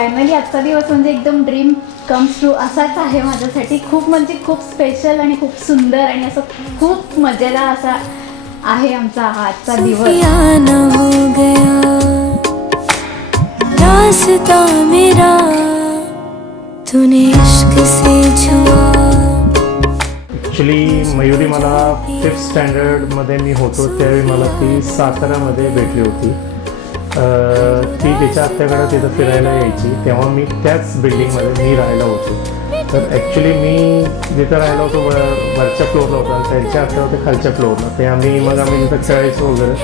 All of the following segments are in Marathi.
फायनली आजचा दिवस म्हणजे एकदम ड्रीम कम्स ट्रू असाच आहे माझ्यासाठी. खूप म्हणजे खूप स्पेशल आणि खूप सुंदर आणि असं खूप मजेदार असा आहे आमचा हा आजचा दिवस. रास्ता मेरा तूने इश्क से छुआ. ॲक्च्युली मयुरी मला 5th स्टँडर्डमध्ये मी होतो त्यावेळी मला ती साताऱ्यामध्ये भेटली होती. ती तिच्या आत्याकडं तिथं फिरायला यायची, तेव्हा मी त्याच बिल्डिंगमध्ये मी राहायला होतो. तर ॲक्च्युली मी जिथं राहायला होतो वरच्या फ्लोअरला होतो आणि त्यांच्या आत्या होते खालच्या फ्लोअरला. ते आम्ही तिथं खेळायचो वगैरे.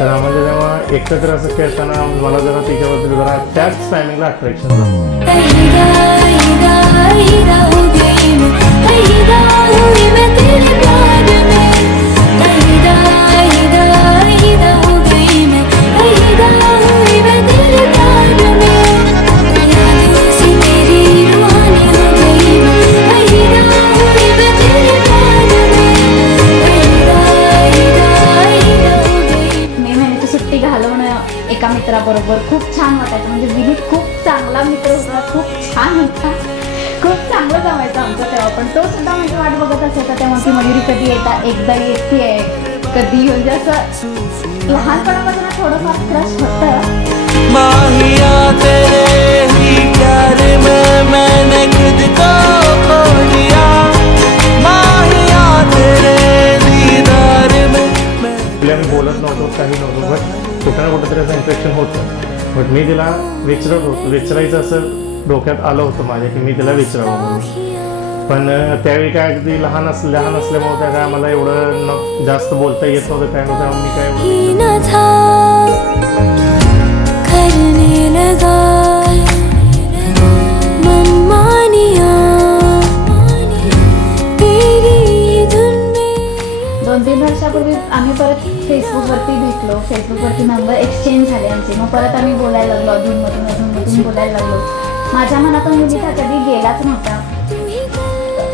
तर आम्हाला जेव्हा एकत्र असं खेळताना मला जरा तिच्याबद्दल जरा त्याच टायमिंगला अट्रॅक्शन झालं. एका मित्राबरोबर खूप छान वाटायचं. म्हणजे विनीत खूप चांगला मित्र होता, खूप छान होता, खूप चांगलं जमायचं आमचं तेव्हा. पण तो सुद्धा म्हणजे वाट बघत असायचा तेव्हा की मयुरी कधी एकदा येते आहे कधी. म्हणजे असं लहानपणापासून थोडंफार क्रश होतं. मी बोलत नव्हतो काही नव्हतं, बट कुठं ना कुठंतरी असं इन्फेक्शन होतं. बट मी तिला विचारायचं असं डोक्यात आलं होतं माझ्या की मी तिला विचारावं म्हणून. पण त्यावेळी काय अगदी लहान असल्यामुळे त्या काय आम्हाला एवढं जास्त बोलता येत नव्हतं काय नव्हतं. मी काय दोन 3 वर्षापूर्वी आम्ही परत फेसबुकवरती भेटलो. फेसबुकवरती नंबर एक्सचेंज झाले आमचे. मग परत आम्ही बोलायला लागलो, अधूनमधून बोलायला लागलो. माझ्या मनातून मुलीचा कधी गेलाच नव्हता,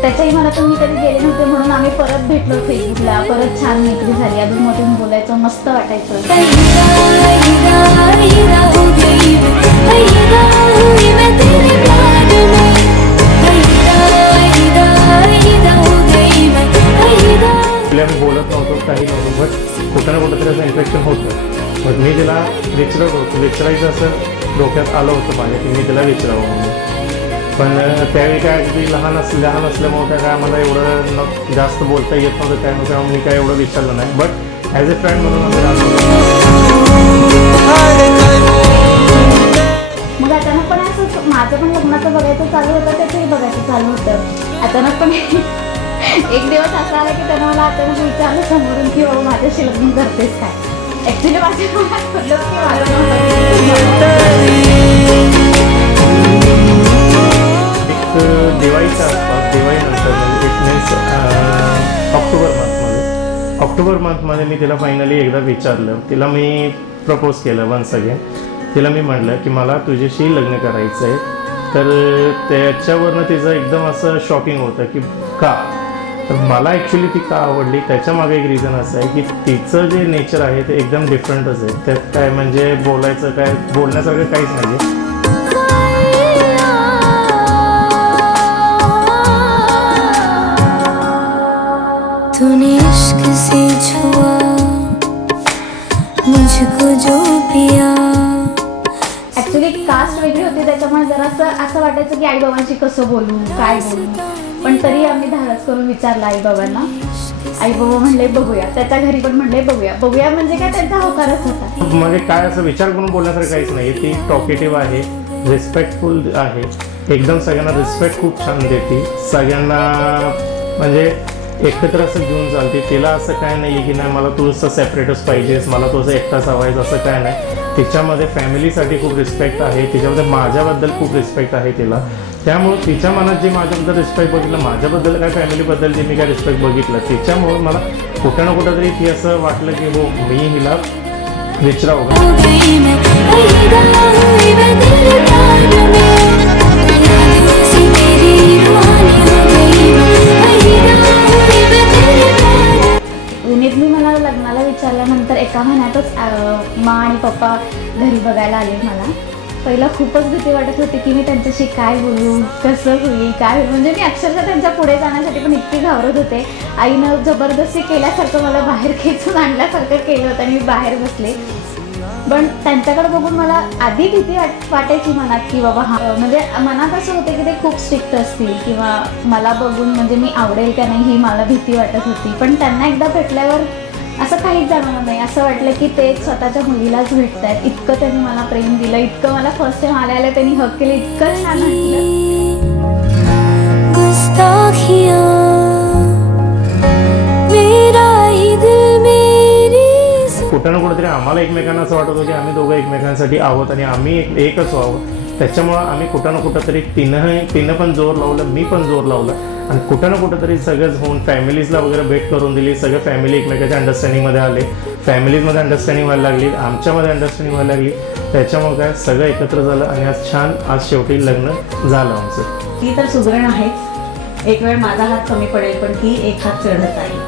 त्याच्याही मनातून मी कधी गेले नव्हते. म्हणून आम्ही परत भेटलो फेसबुकला. परत छान मैत्री झाली, अधूनमधून बोलायचं, मस्त वाटायचं. मी बोलत नव्हतो काही नव्हतं, बट कुठं ना कुठंतरी असं इन्फेक्शन होतं. बट मी तिला विचारायचं असं डोक्यात आलं होतं माझ्या की मी तिला विचारावं म्हणून. पण त्यावेळी काय अगदी लहान असल्यामुळे काय आम्हाला एवढं जास्त बोलता येत नव्हतं काय नव्हतं. मी काय एवढं विचारलं नाही, बट ॲज अ फ्रेंड म्हणून आम्ही मग अचानकपणे असं माझं पण लग्नाचं बघायचं चालू होतं, त्याचंही बघायचं चालू होतं. अचानकपणे एक दिवस असा आला की त्यानं मला अचानक विचारलं समोरून की बाबा माझ्याशी लग्न करतेस काय. ॲक्च्युली माझ्या मनात पडलं की दिवाळीच्या आसपास, दिवाळीनंतर म्हणजे इट मीन्स ऑक्टोबर मंथमध्ये मी तिला फायनली एकदा विचारलं. तिला मी प्रपोज केलं वन्स अगेन. तिला मी म्हटलं की मला तुझ्याशी लग्न करायचं आहे. तर त्याच्यावरनं तिचं एकदम असं शॉकिंग होतं की का. तर मला ॲक्च्युली ती का आवडली त्याच्यामागे एक रिझन असं आहे की तिचं जे नेचर आहे ते एकदम डिफरंटच आहे. त्यात काय म्हणजे बोलण्यासारखं काहीच नाही आहे. तूने इश्क से छुआ मुझको जो पिया. ॲक्च्युली कास्ट वेगळी होती त्याच्यामुळे जरा असं वाटायचं की आईबाबांशी कसं बोलू काय बोलू. पण तरी आम्ही धाडस करून विचारलं आईबाबांना. आईबाबा म्हणले बघूया. त्याच्या घरी पण म्हणले बघूया म्हणजे काय त्यांचा होकारच होता. म्हणजे काय असं विचार करून बोलण्यासारखं काहीच नाही. ती टॉकेटिव्ह आहे, रिस्पेक्टफुल आहे, एकदम सगळ्यांना रिस्पेक्ट खूप छान देते. सगळ्यांना म्हणजे एकत्र असं घेऊन चालते. तिला असं काय नाही आहे की नाही मला तू असं सेपरेटच पाहिजेस, मला तू असं एकटाच हवायच असं काय नाही. तिच्यामध्ये फॅमिलीसाठी खूप रिस्पेक्ट आहे, तिच्यामध्ये माझ्याबद्दल खूप रिस्पेक्ट आहे तिला. त्यामुळं तिच्या मनात जे माझ्याबद्दल रिस्पेक्ट बघितलं, माझ्याबद्दल काय फॅमिलीबद्दल जे मी काय रिस्पेक्ट बघितलं, त्याच्यामुळं मला कुठं ना कुठं तरी ती असं वाटलं की हो मी हिला विचारावं. विनीतनी मला लग्नाला विचारल्यानंतर एका महिन्यातच मा आणि पप्पा घरी बघायला आले मला. पहिला खूपच भीती वाटत होती की मी त्यांच्याशी काय बोलू, कसं होईल, काय होईल. म्हणजे मी अक्षरशः त्यांच्या पुढे जाण्यासाठी पण इतकी घाबरत होते. आईनं जबरदस्ती केल्यासारखं मला बाहेर खेचून आणल्यासारखं केलं होतं आणि मी बाहेर बसले. पण त्यांच्याकडे बघून मला आधी भीती वाटायची मनात की बाबा हा, म्हणजे मनात असं होतं की ते खूप स्ट्रिक्ट असतील किंवा मला बघून म्हणजे मी आवडेल का नाही ही मला भीती वाटत होती. पण त्यांना एकदा भेटल्यावर असं काहीच जाणवलं नाही. असं वाटलं की ते स्वतःच्या मुलीलाच भेटत आहेत. इतकं त्यांनी मला प्रेम दिलं, इतकं मला फर्स्ट टाइम आल्याला त्यांनी हक केलं, इतकं छान वाटलं. गुस्ताखियां मेरा ही दिल मेरी कुठं ना कुठेतरी आम्हाला एकमेकांना असं वाटत होतं की आम्ही दोघं एकमेकांसाठी आहोत आणि आम्ही एकच व्हावं. त्याच्यामुळं आम्ही कुठं ना कुठंतरी तिनं पण जोर लावलं, मी पण जोर लावलं आणि कुठं ना कुठंतरी सगळंच होऊन फॅमिलीजला वगैरे भेट करून दिली. सगळे फॅमिली एकमेकाच्या अंडरस्टँडिंगमध्ये आले, फॅमिलीजमध्ये अंडरस्टँडिंग व्हायला लागली, आमच्यामध्ये अंडरस्टँडिंग व्हायला लागली. त्याच्यामुळे काय सगळं एकत्र झालं आणि आज छान आज शेवटी लग्न झालं आमचं. ती तर सुगरण आहेच. एक वेळ माझा हात कमी पडेल पण ती एक हात चढत आहे.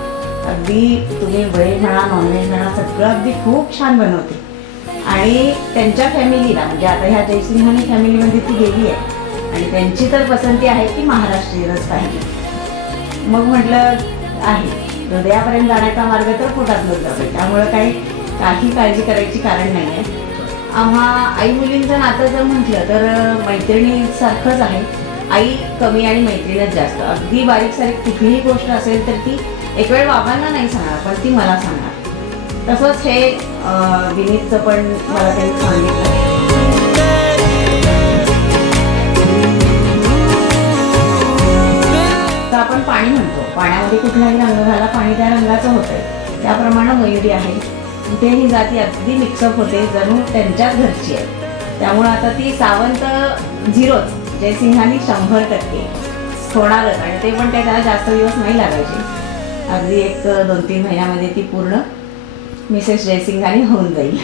अगदी तुम्ही व्हेज म्हणा नॉनव्हेज म्हणा सगळं अगदी खूप छान बनवते. आणि त्यांच्या फॅमिलीला म्हणजे आता ह्या जयसिंघानी फॅमिलीमध्ये ती गेली आहे आणि त्यांची तर पसंती आहे की महाराष्ट्रीयनच पाहिजे. मग म्हटलं आहे हृदयापर्यंत जाण्याचा मार्ग तर पोटातून जातो, त्यामुळं काही काळजी करायची कारण नाही आहे. आम्हा आई मुलींचं नातं जर म्हटलं तर मैत्रिणीसारखंच आहे. आई कमी आणि मैत्रीणच जास्त. अगदी बारीक सारीक कुठलीही गोष्ट असेल तर ती एक वेळ बाबांना नाही सांगणार पण ती मला सांगणार. तसंच हे विनीतचं पण मला त्यांनी सांगितलं. तर आपण पाणी म्हणतो, पाण्यामध्ये कुठलाही रंग घाला पाणी त्या रंगाचं होतंय. त्याप्रमाणे मयुरी आहे. ते ही जाती अगदी मिक्सअप होते, जणू त्यांच्याच घरची आहे. त्यामुळं आता ती सावंत 0च, जयसिंघानी 100% होणारच. आणि ते पण काही त्याला जास्त दिवस नाही लागायचे. अगदी एक 2-3 महिन्यामध्ये ती पूर्ण मिसेस जयसिंघानी होऊन जाईल.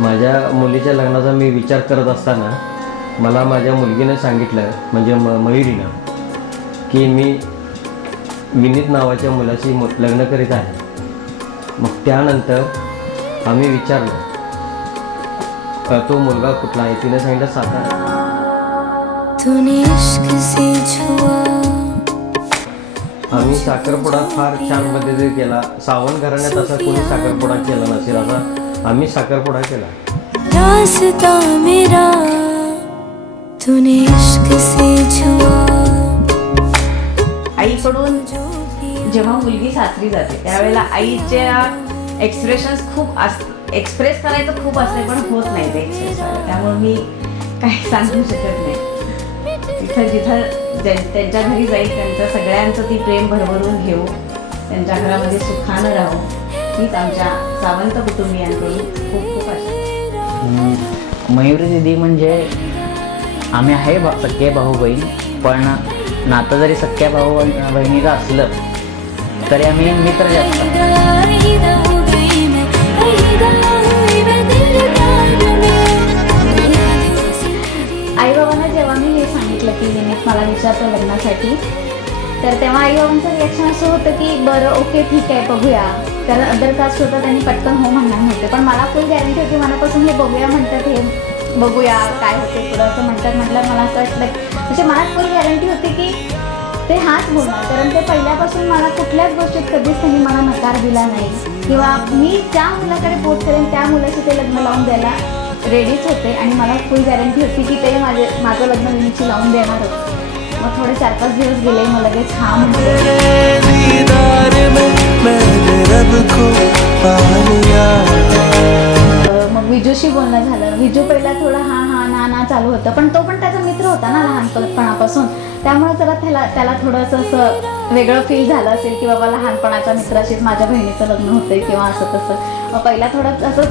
माझ्या मुलीच्या लग्नाचा मी विचार करत असताना मला माझ्या मुलगीने सांगितलं म्हणजे मयुरीनं की मी विनीत नावाच्या मुलाशी लग्न करीत आहे. मग त्यानंतर आम्ही विचारलं तो मुलगा कुठला आहे. तिने सांगितलं सातारा. तूने इश्क से छुआ आम्ही साखरपुडा फार छान पद्धतीने केला. सावंत घराण्यात असा कोणी साखरपुडा केला नसेल असा आम्ही साखरपुडा केला. रास्ता मेरा तूने इश्क से छुआ. आईकडून जेव्हा मुलगी सासरी जाते त्यावेळेला आईच्या एक्सप्रेशन्स खूप एक्सप्रेस करायचं खूप असते पण होत नाही ते एक्सप्रेस करायला. त्यामुळे मी काही सांगू शकत नाही. जिथं त्यांच्या घरी जाईल त्यांचं सगळ्यांचं ती प्रेम भरभरून घेऊ, त्यांच्या घरामध्ये सुखानं राहू, हीच आमच्या सावंत कुटुंबियांकडून खूप खूप आशा. मयुरी दिदी म्हणजे आम्ही आहे सख्खे भाऊ बहीण, पण नातं जरी सख्या भाऊ बहिणीचं असलं तरी आम्ही मित्र जास्त. आईबाबांना जेव्हा मी हे सांगितलं की विनीत मला विचारतो लग्नासाठी, तर तेव्हा आईबाबांचं रिॲक्शन असं होतं की बरं ओके ठीक आहे बघूया. कारण अदर कास्ट होतं त्यांनी पटकन हो म्हणणार नव्हते. पण मला फुल गॅरंटी होती मनापासून हे बघूया म्हणतात, हे बघूया काय होते पुढं असं म्हणतात. म्हटलं मला असं वाटलं म्हणजे मला फुल गॅरंटी होती की ते हाच बोलणार. कारण ते पहिल्यापासून मला कुठल्याच गोष्टीत कधीच त्यांनी मला नकार दिला नाही किंवा मी ज्या मुलाकडे पोट करेन त्या मुलाशी ते लग्न लावून द्यायला रेडीच होते. आणि मला फुल गॅरंटी होती की ते माझं लग्न विनीतशी लावून देणारच. मग थोडे 4-5 दिवस गेले, मग लगेच हा मग विजूशी बोलणं झालं. विजू पहिला थोडा हा ना चालू होतं, पण तो पण त्याचा मित्र होता ना लहानपणापासून. त्यामुळे जरा त्याला थोडंसं असं वेगळं फील झालं असेल की बाबा लहानपणाच्या मित्राशीच माझ्या बहिणीचं लग्न होतंय किंवा असं तसं. मग पहिला थोडं असं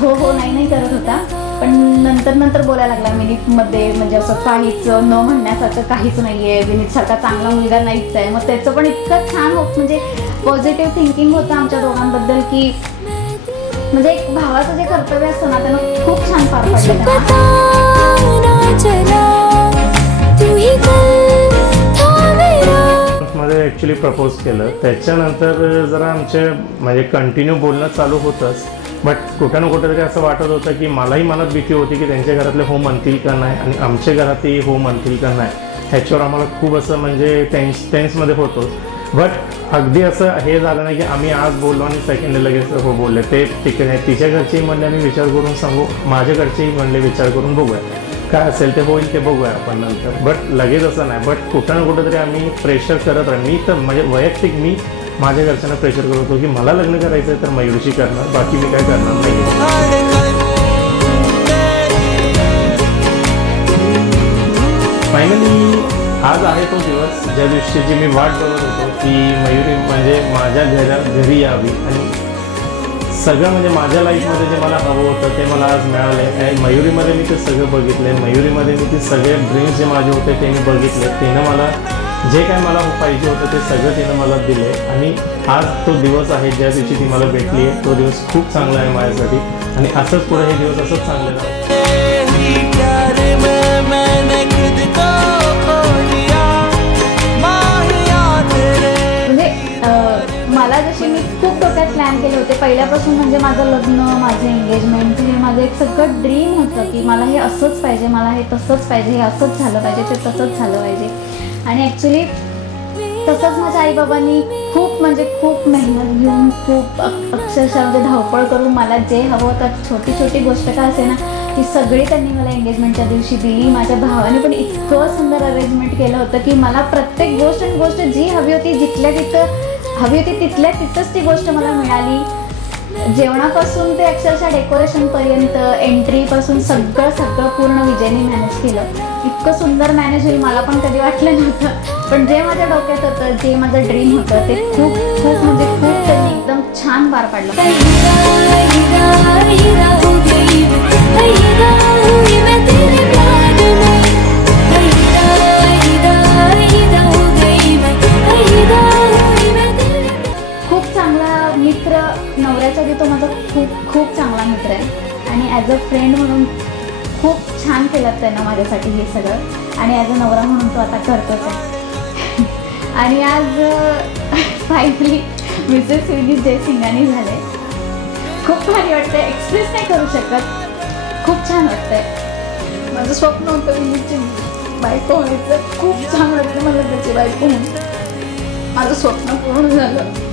हो नाही करत होता, पण नंतर बोलायला लागला. विनीतमध्ये म्हणजे असं काहीच न म्हणण्यासारखं काहीच नाही आहे, विनीतसारखा चांगला मुलगा नाहीच आहे. मग त्याचं पण इतकं छान म्हणजे पॉझिटिव्ह थिंकिंग होतं आमच्या दोघांबद्दल की म्हणजे एक भावाचं जे कर्तव्य असतं ना त्यानं खूप छान पार पडलं. मध्ये ॲक्च्युली प्रपोज केलं. त्याच्यानंतर जरा आमचे म्हणजे कंटिन्यू बोलणं चालू होतंच. बट कुठं ना कुठेतरी असं वाटत होतं की मलाही मनात भीती होती की त्यांच्या घरातले हो म्हणतील का नाही आणि आमच्या घरातही हो म्हणतील का नाही, ह्याच्यावर आम्हाला खूप असं म्हणजे टेन्समध्ये होतो. बट अगदी असं हे झालं नाही की आम्ही आज बोललो आणि सेकंड लगेच हो बोलले, ते ठीक आहे. तिच्या घरचेही म्हणले आम्ही विचार करून सांगू, माझ्या घरचेही म्हणले विचार करून बघूया, काय असेल ते होईल ते बघूया आपण नंतर. बट लगेच असं नाही. बट कुठं ना कुठंतरी आम्ही प्रेशर करत राहील. मी तर म्हणजे वैयक्तिक मी माझ्या घरच्यांना प्रेशर करत होतो की मला लग्न करायचं आहे तर मयुरीशी करणार, बाकी मी काय करणार नाही. फायनली आज आहे तो दिवस ज्या दिवशीची मी वाट बघत होतो की मयुरी म्हणजे माझ्या घरी यावी आणि सगळं म्हणजे माझ्या लाईफमध्ये जे मला हवं होतं ते मला आज मिळालं आहे. आणि मयुरीमध्ये मी ते सगळं बघितले, मयुरीमध्ये मी ते सगळे ड्रीम्स जे माझे होते ते मी बघितले. तिनं मला जे काय मला पाहिजे होतं ते सगळं तिनं मला दिले आणि आज तो दिवस आहे ज्या दिवशी ती मला भेटली आहे. तो दिवस खूप चांगला आहे माझ्यासाठी आणि असंच पुढे हे दिवस असंच चांगले राहतात. म्हणजे मला जशी मी खूप डोक्यात प्लॅन केले होते पहिल्यापासून, म्हणजे माझं लग्न, माझं एंगेजमेंट हे माझं एक सगळं ड्रीम होतं की मला हे असंच पाहिजे, मला हे तसंच पाहिजे, हे असंच झालं पाहिजे, ते तसंच झालं पाहिजे. आणि ॲक्च्युली तसंच माझ्या आईबाबांनी खूप म्हणजे खूप मेहनत घेऊन खूप अक्षरशः म्हणजे धावपळ करून मला जे हवं होतं, छोटी छोटी गोष्ट का असे ना ती सगळी त्यांनी मला एंगेजमेंटच्या दिवशी दिली. माझ्या भावाने पण इतकं सुंदर अरेंजमेंट केलं होतं की मला प्रत्येक गोष्ट जी हवी होती, जिथल्या तिथं हवी होती तिथल्या तिथंच ती गोष्ट मला मिळाली. जेवणापासून ते अक्षरशः डेकोरेशनपर्यंत, एंट्रीपासून सगळं पूर्ण विजयने मॅनेज केलं. इतकं सुंदर मॅनेज होईल मला पण कधी वाटलं नव्हतं. पण जे माझ्या डोक्यात होतं, जे माझं ड्रीम होतं ते खूप खूप म्हणजे खूप त्यांनी एकदम छान पार पाडलं. खूप चांगला मित्र नवऱ्याचा बी तो माझा खूप चांगला मित्र आहे आणि ॲज अ फ्रेंड म्हणून खूप छान केलं त्यानं माझ्यासाठी हे सगळं आणि ॲज अ नवरा म्हणून तो आता करतोच आहे. आणि आज फायनली मिसेस विनीत जयसिंगानी झाले. खूप भारी वाटतंय, एक्सप्रेस नाही करू शकत, खूप छान वाटतंय. माझं स्वप्न होतं विनीतची बायको व्हायचं, खूप छान वाटतं मला त्याची बायको म्हणून. माझं स्वप्न पूर्ण झालं.